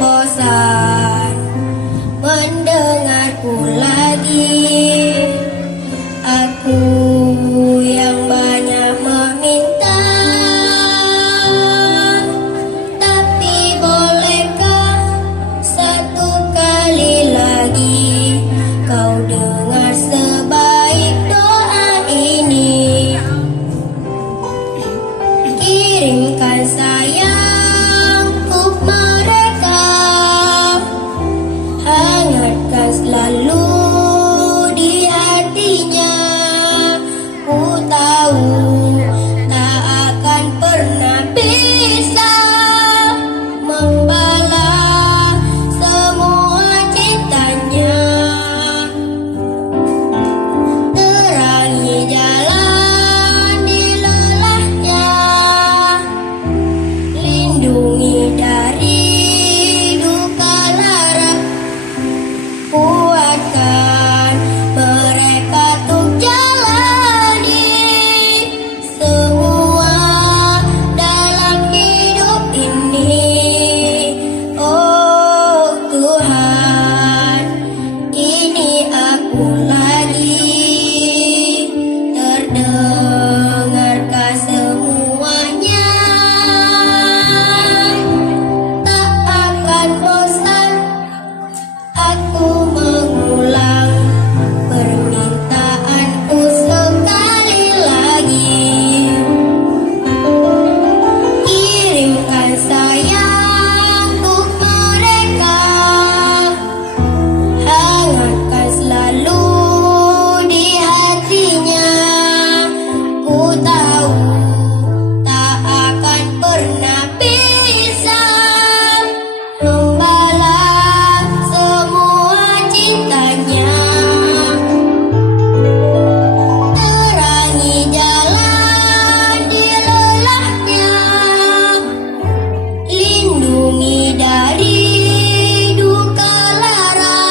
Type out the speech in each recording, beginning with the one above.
bosan mendengarku lagi. Aku yang banyak meminta, tapi bolehkah satu kali lagi kau dengar sebaik doa ini. Kirimkan sayang untuk mereka, hangatkan selalu di hatinya. Ku tahu tak akan pernah bisa membalas semua cintanya. Terangi jalan di lelahnya, lindungi dari duka lara, kuatkan mereka untuk jalani semua dalam hidup ini. Oh Tuhan, ini aku lagi, terdengarkah semuanya? Tak akan bosan aku mengulang permintaanku sekali lagi. Kirimkan sayang untuk mereka, hangatkan selalu di hatinya. Ku tahu tak akan pernah bisa membalas semua cintanya. Terangi jalan di lelahnya, lindungi dari duka lara,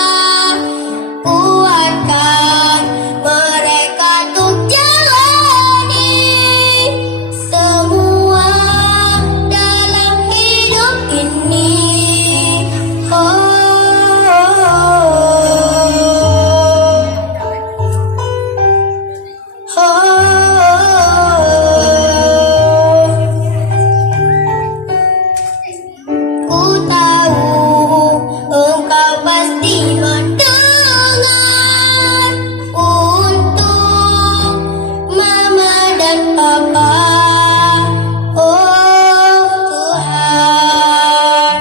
kuatkan mereka untuk jalani semua dalam hidup ini. Ku tahu engkau pasti mendengar untuk mama dan papa. Oh Tuhan.